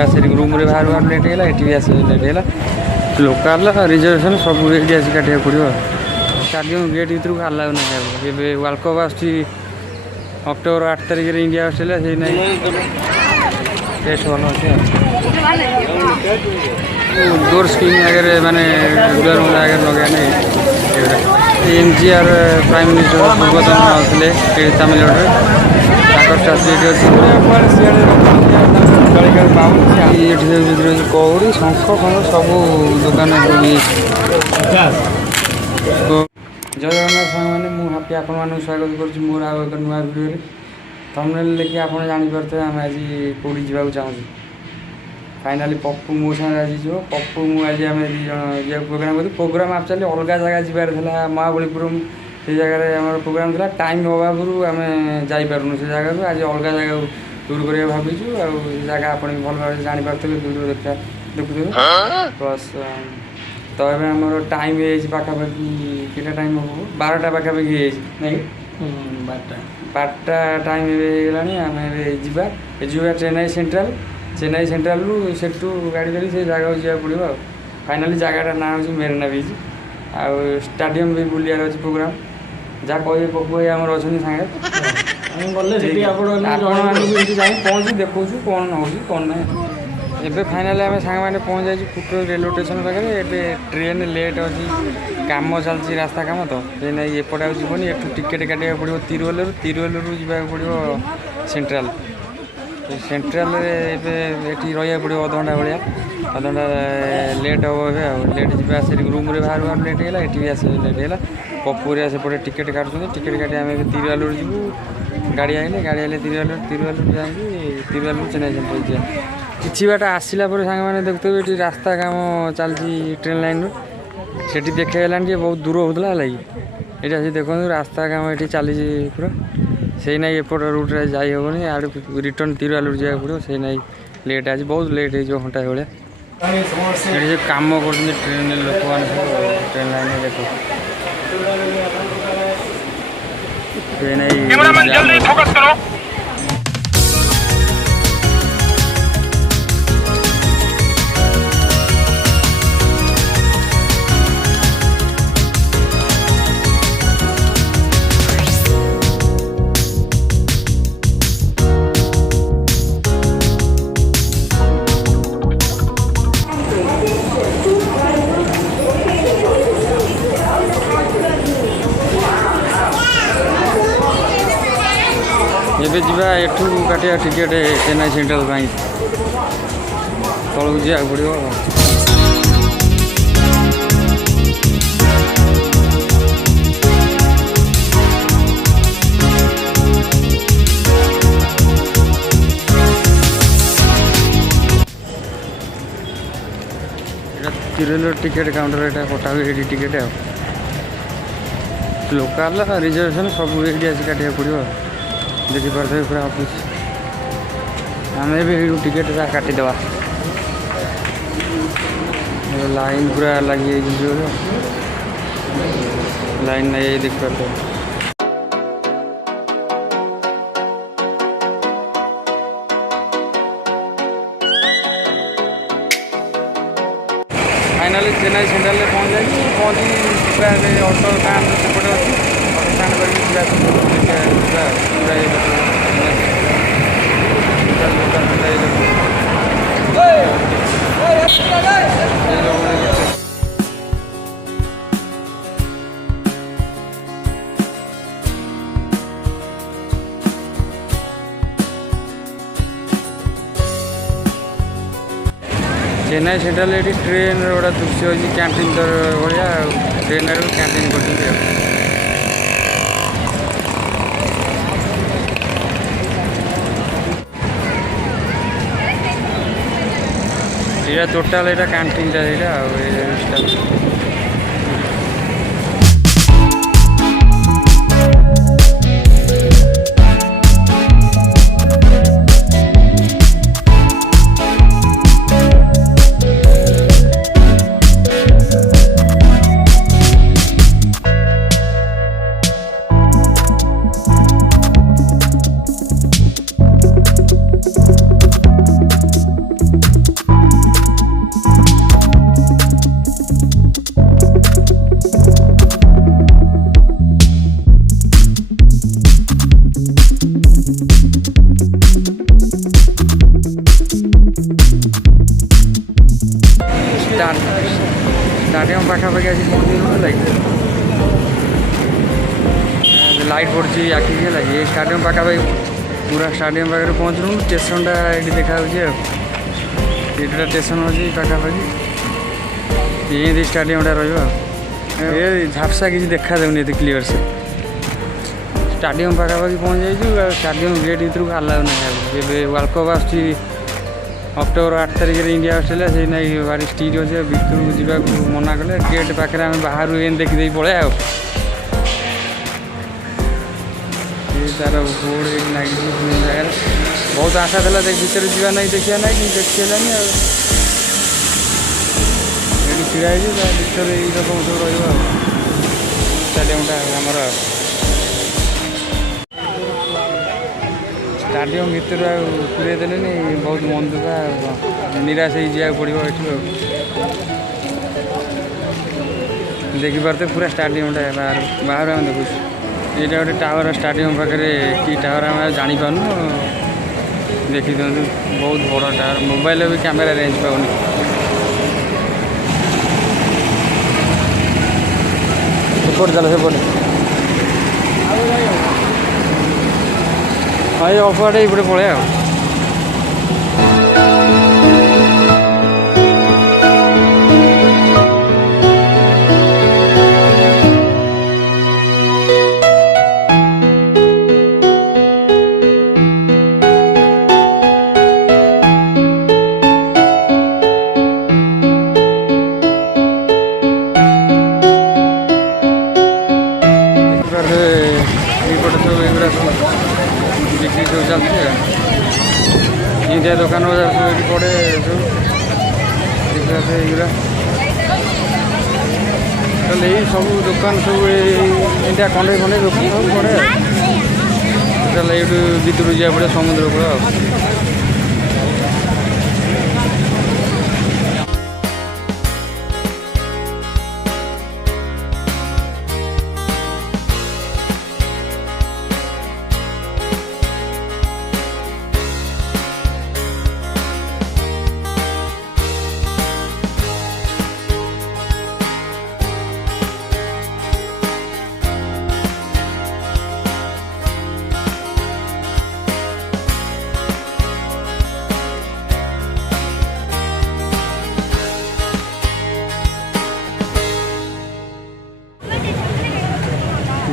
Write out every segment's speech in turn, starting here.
आस room बाहर बाहर late है ये भी आस लेट है लोकाल रिजर्वेशन सब ये आस काटा पड़ो स्टाडियम गेट भर को आलाउ ना वर्ल्ड कप आस अक्टोबर 8 तारिख इंडिया ऑस्ट्रेलिया से टेस्ट भल अच्छे डोर स्क्रीन आगे माने आगे लगे MGR प्राइम मिनिस्टर पूर्वतन थे तमिलनाडु कौड़ी शंख फंख सब दुकान जय जगन्नाथ सारे मुझे हापी आपण स्वागत कर मोर आउ एक नुआ भिडियो थंबनेल देखिए आप जानीपे आम आज कौटी जावाक चाहूँ फाइनाली पप्पू मो साथ आज जो पप्पू मुझे आम दी प्रोग्राम कर प्रोग्राम एक्चुअली अलग जगह जबार था महाबलीपुरम से जगह आम प्रोग्राम था टाइम अभाव आम जापारूँ से जगह को आज अलग जगह टूर करा भावुँ आ जगह आप भल भाव जापारे वीडियो देखुए प्लस तो ये आम टाइम पाखापाखि केटा टाइम हम 12टा पाखापाखि नहीं 12टा टाइम आम जा चेन्नई सेंट्रल रु सेठू गाड़ी करी से जगह जावा पड़ो फाइनाली जगह ना हूँ मेरीना बीच आउ स्टाडियम भी बुलार अच्छे प्रोग्राम जहाँ कहे पप्पू भाई आम अच्छा सागे पहुँची देखो कौन हो कौन ना एबे फाइनाली आम सांग मैंने पहुँच जाए कुटुर रेलवे स्टेशन पाखे ए ट्रेन लेट अच्छी कम चलती रास्ता कम तो ये नहीं एपटे आसबनी एठू टिकेट काटा पड़ो तिरुवल्लुर जावाक पड़ो सेंट्रल सेंट्रल ये रहा पड़ो अधघंटा भाया लेट हम लेट जी आस रूम बाहर बाहर लेट है ये भी आस लेट है पप्पूरिया सेपटे टिकेट काटुँ टिकेट काटी आम तिरुवल्लुर जीवु गाड़ी आइले तिरुवल्लुर जाकि तिरुवल्लुर चेन्नई सेंट्रल जाए किसी बाट आसला सांग मैंने देखते ये रास्ता काम चलती ट्रेन लाइन से देखाला बहुत दूर होता है ये देखो रास्ता काम ये चली पूरा से ना एपट रूट्रे जाइबनी आड़ रिटर्न तिरुवल्लुर जावा पड़ो से ना लेट आज बहुत लेट हो घंटा भाया ये कम कर ट्रेन लोक मैंने ट्रेन लाइन देखो एबे जीवा एठू काटिया टिकेट चेन्नई सेंट्रल तलू जावाक पड़ो तिरुवल्लुर टिकेट काउंटर ये कटा हुए ये टिकेट लोकाल रिजर्वेशन सब ये आस काटा पड़ो देखिपे पूरा ऑफिस आम भी टिकेट काटिद लाइन पूरा लगी लाइन नहीं देखिपे फाइनाली चेन्नई सेंट्रल पहुँच जाए ऑटो स्टैंड सेपटे अच्छी ऑटो स्टैंड चेन्नई सेंट्रल ये ट्रेन गोटा दृश्य अच्छी कैंटीन भाया ट्रेन कैंटीन कर टोटाल ये कैंटीन टाइम ପାଖାପାଖି ଆସି ପହଞ୍ଚିଲୁ ହେଲା କି ଲାଇଟ୍ ପଡ଼ୁଛି ଆଖି ହେଲା କି ଏ ଷ୍ଟାଡ଼ିୟମ୍ ପାଖାପାଖି ପୁରା ଷ୍ଟାଡ଼ିୟମ୍ ପାଖରେ ପହଞ୍ଚିଲୁ ଷ୍ଟେସନଟା ଏଠି ଦେଖାହେଉଛି ଆଉ ଏଇଟା ଷ୍ଟେସନ୍ ଅଛି ପାଖାପାଖି ଏମିତି ଷ୍ଟାଡ଼ିୟମ୍ଟା ରହିବ ଆଉ ଏ ଝାପ୍ସା କିଛି ଦେଖାଯାଉନି ଏତେ କ୍ଲିୟର ସେ ଷ୍ଟାଡ଼ିୟମ୍ ପାଖାପାଖି ପହଞ୍ଚି ଯାଇଛୁ ଆଉ ଷ୍ଟାଡ଼ିୟମ୍ ଗେଟ୍ ଭିତରକୁ ଆଲାଉ ନାହିଁ ଆଉ ଏବେ ୱାର୍ଲଡ଼ କପ୍ ଆସୁଛି ଅକ୍ଟୋବର 8 ତାରିଖରେ ଇଣ୍ଡିଆ ଅଷ୍ଟ୍ରେଲିଆ ସେଇ ନାଇଁ ଭାରି ଷ୍ଟ୍ରିଟ୍ ଅଛି ଭିତରକୁ ଯିବାକୁ ମନା କଲେ ଗେଟ୍ ପାଖରେ ଆମେ ବାହାରୁ ଏମିତି ଦେଖିଦେଇ ପଳେଇ ଆଉ ତାର ବୋର୍ଡ଼ ଏଇଠି ଲାଗିଛି ଜାଗାରେ ବହୁତ ଆଶା ଥିଲା ଭିତରେ ଯିବା ନାହିଁ ଦେଖିବା ନାହିଁ କିନ୍ତୁ ଦେଖି ହେଲାନି ଆଉ ଏଇଠି ଛିଡ଼ା ହେଇଛି ତା ଭିତରେ ଏଇ ରକମ ସବୁ ରହିବ ଆଉ ଷ୍ଟାଡ଼ିୟମ୍ଟା ଆମର ଷ୍ଟାଡ଼ିୟମ୍ ଭିତରେ ଆଉ ପୁରେଇ ଦେଲେନି ବହୁତ ମନ ଦୁଃଖ ନିରାଶ ହେଇ ଯିବାକୁ ପଡ଼ିବ ଏଠୁ ଆଉ ଦେଖିପାରୁଥିବେ ପୁରା ଷ୍ଟାଡ଼ିୟମ୍ଟା ବାହାରୁ ଆମେ ଦେଖୁଛୁ ଏଇଟା ଗୋଟେ ଟାୱାର ଷ୍ଟାଡ଼ିୟମ୍ ପାଖରେ କି ଟାୱାର ଆମେ ଆଉ ଜାଣିପାରୁନୁ ଦେଖିଦିଅନ୍ତୁ ବହୁତ ବଡ଼ ଟାୱାର ମୋବାଇଲରେ ବି କ୍ୟାମେରା ରେଞ୍ଜ ପାଉନି ସେପଟେ ଚାଲ ସେପଟେ ହଁ ଏଇ ଅଳ୍ପ ବାଟ ଏଇପଟେ ପଳେଇ ଆଉ এইপଟେ ସବୁ ଏଗୁଡ଼ା ସବୁ ବିକ୍ରି ସବୁ ଚାଲିଛି ଇଣ୍ଡିଆ ଦୋକାନ ସବୁ ଏଠି ପଡ଼େ ସବୁ ଦେଖିବା ଏଇଗୁଡ଼ା ତାହେଲେ ଏଇ ସବୁ ଦୋକାନ ସବୁ ଏଇ ଇଣ୍ଡିଆ ଖଣ୍ଡେ ଖଣ୍ଡେ ଦୋକାନ ସବୁ ପଡ଼େ ତାହେଲେ ଏଇଠୁ ଭିତରକୁ ଯିବାକୁ ପଡ଼େ ସମୁଦ୍ର କୂଳ ଆଉ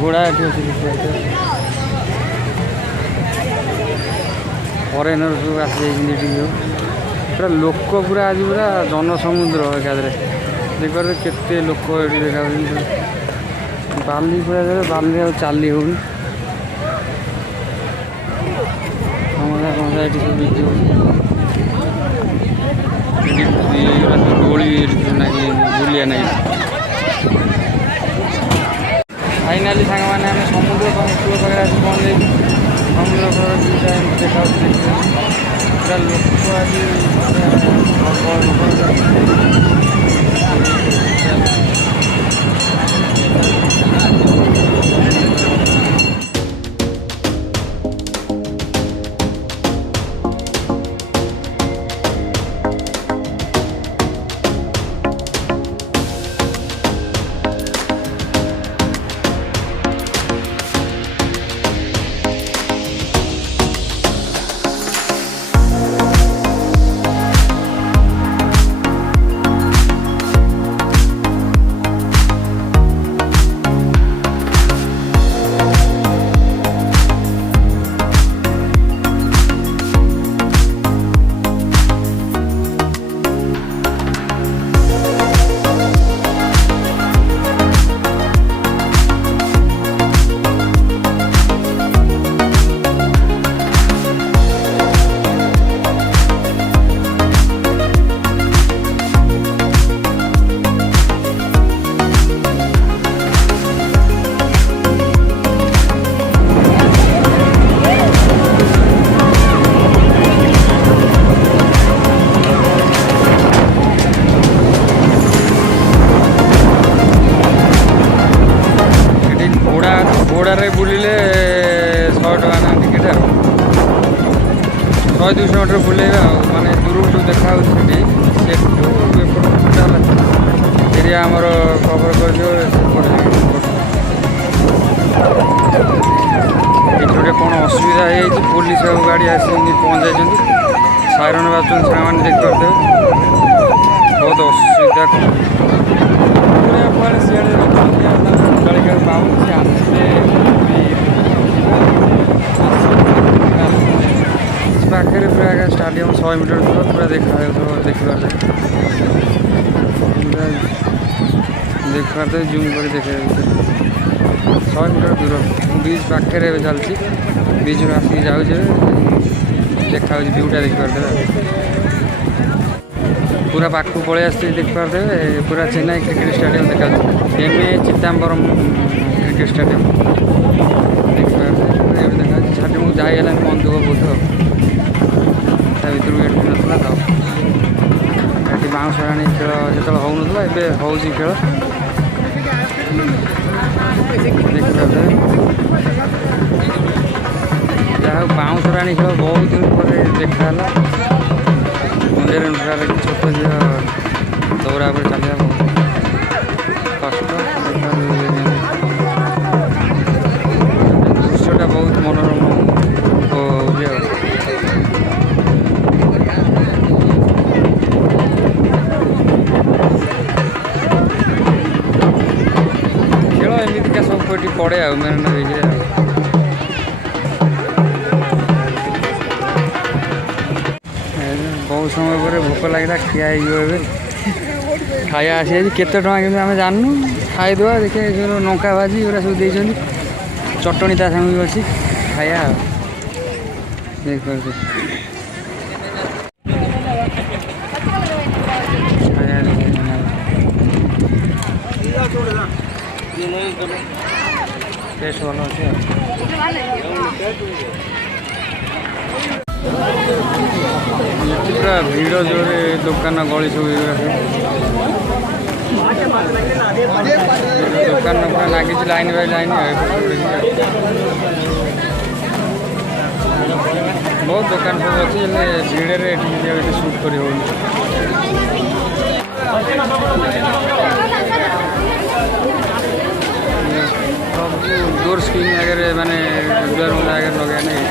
ଘୋଡ଼ା ଏଠି ଅଛି ଫରେନର ସବୁ ଆସିଯାଇଛନ୍ତି ଏଠିକି ପୁରା ଲୋକ ପୁରା ଆଜି ପୁରା ଜନସମୁଦ୍ର ଏକାଥରେ ଦେଖିପାରୁଥିବେ କେତେ ଲୋକ ଏଠି ଦେଖାଯାଉଛନ୍ତି ବାଲି ପୁରା ବାଲି ଆଉ ଚାଲି ହେଉନି ଏଠି ସବୁ ବିକ୍ରି ହେଉଛି ଏଠି ଦୋଳି ନାଗି ବୁଲିଆ ନାଗି फाइनाली सांगने आम समुद्र कूल पाखे आज पहुँच समुद्र दुईटा देखा पूरा लोक आज ଘୋଡ଼ାରେ ବୁଲିଲେ 100 ଟଙ୍କା ନା ଟିକେଟ୍ ଆଉ 100-200 ମିଟର ବୁଲେଇବା ଆଉ ମାନେ ଦୂରକୁ ଯେଉଁ ଦେଖାହେଉଛି ସେଠି ସେଠୁ ଏପଟକୁ ହେଲା सी आमर कवर कर गोटे कौन असुविधा है पुलिस सब गाड़ी आसी पहुँच जाए साइरन बाजुन सामान देखिपे बहुत असुविधा पाखे पूरा स्टाडियम 100 मीटर दूर पूरा देखा देखिपार जूम कर देखे 100 मीटर दूर बीच पाखे चलती बीच आसिक जाऊे देखा व्यूटा देखिपारे पूरा पाखक पलि आस देखिपारे पूरा चेन्नई क्रिकेट स्टेडियम देखा M A Chidambaram cricket stadium देखिपारे देखा छाटी मुझे जाइगला मन दुख बहुत भर नाला तो ये बाउंस आनी खेल जो हो ना हूँ खेल देखिपारे जहाँ बाउंस राणी खेल बहुत दिन पर देखा छोट झी दौरा पर चलिया बहुत कष्ट दृश्यटा बहुत मनोरम हो खेल एमतीका सब पड़े आ मेहनत बहुत समय पर भोक लगे खिया खाया आसी केते टଙ୍କା कि आम जानू खाईदे देखिए लंका भाजी गुरा सब देती चटणी ता सामने भी अच्छी खाया देख टेस्ट भल अच्छे पूरा भीड़ जोरे दुकान गली सब दुकान पूरा लगी लाइन बाय लाइन बहुत दुकान सब अच्छी भीड़े सुट कर सब डोर स्क्रीन आगे माने द्वार आगे लगे नहीं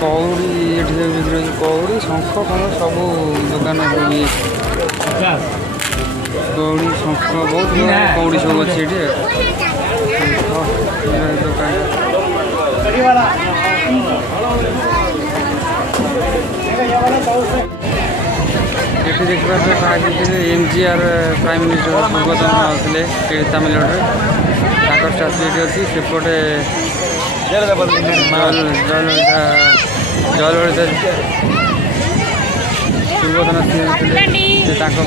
कौड़ी ये बिक्री कौड़ी शंख फल सब दुकान कौड़ी शंख बहुत कौड़ी सब अच्छे दुकान ये देखिए MGR प्राइम मिनिस्टर पूर्वतन आते तमिलनाडु स्टाच्यू ये अच्छी सेपटे जयललिता पूर्वतन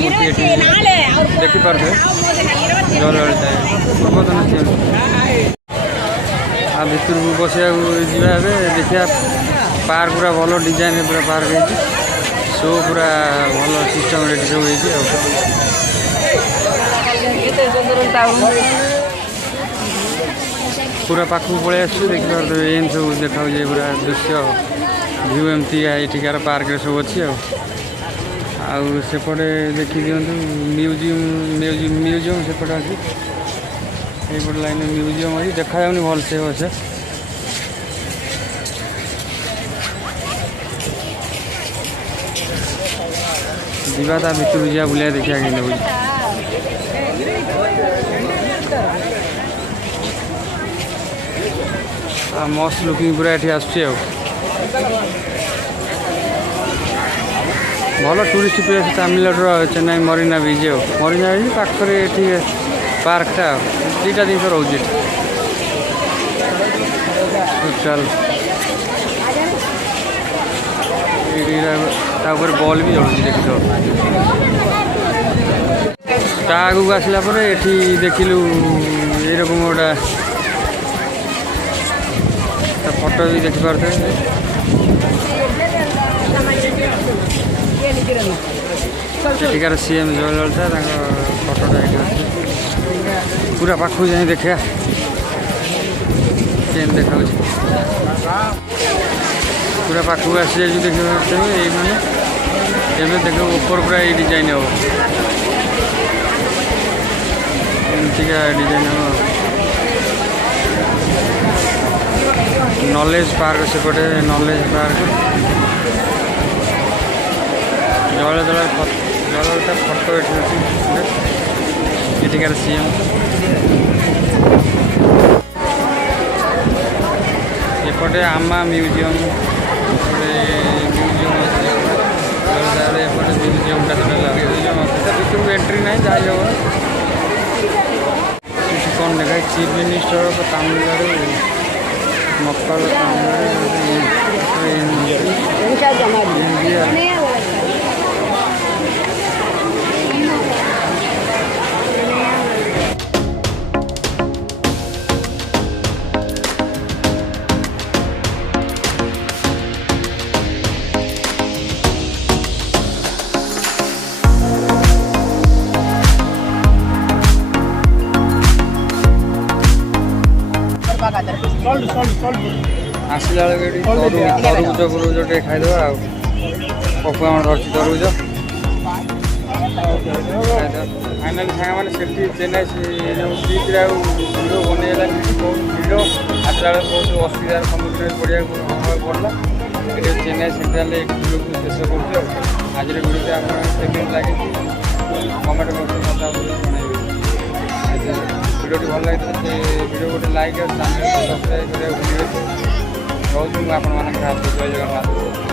मूर्ति ये देखिपारे जयललिता पूर्वतन आ भर बसा जा देखिए पार्क पूरा भल डिजाइन पूरा पार्क है सो पूरा भल सिस्टम रेडी सब पूरा पाखक पलि आस देखिए एम सब देखा पूरा दृश्य भ्यू एमती एठिकार पार्क सब अच्छी सेपटे देखी दिंतु म्यूजियम सेपटे अच्छी ये लाइन म्यूजियम अच्छी देखा जाऊनी भल से अच्छे जीवा ता भितर जा बुला देखा कि मस्त लुकिंग पूरा ये आस भल टूरिस्ट प्लेस तमिलनाडु चेन्नई मरीना बीच मरीना बीच पाखे ये पार्कटा दुईटा जिन रोचे टोटाल बल भी जलुची देख आगू आसला देखिलु ये रकम गोटा फोटो भी देखिपारे एठिकार CM जयललिता फोटोटा ये पूरा पाखक जाए देखा केन देखा पूरा पाखक आसी जाइए देखिए ये मैंने ଏବେ ଦେଖ ऊपर पूरा ये डिजाइन हो एमतीका डिजाइन हो नॉलेज पार्क सेपटे नॉलेज पार्क जल जल फटो ये सीएम एपटे आमा म्यूजियम म्यूजियम एपटे म्यूजियमटा भितर एंट्री ना जाए कौन देखा chief minister of Tamil Nadu Makkal India आसला तरबुज फुरुज टे खाईदे पपु आम धरती तरबुज फाइनाल सांग मैंने चेन्नई जो बीच भिडियो बनईगला बहुत भिड़ आसला बहुत असुविधार सम्मुखीन पड़ा पड़ा ये चेन्नई सेंट्राल भिडियो को शेष कर आज भिडियो आप लगे कमेंट बक्स मतामत जनइबे भिडियो भल लगी भिडियो गोटे लाइक और चैनल सब्सक्राइब करा भूल रोज मुझे आप जय जगन्नाथ।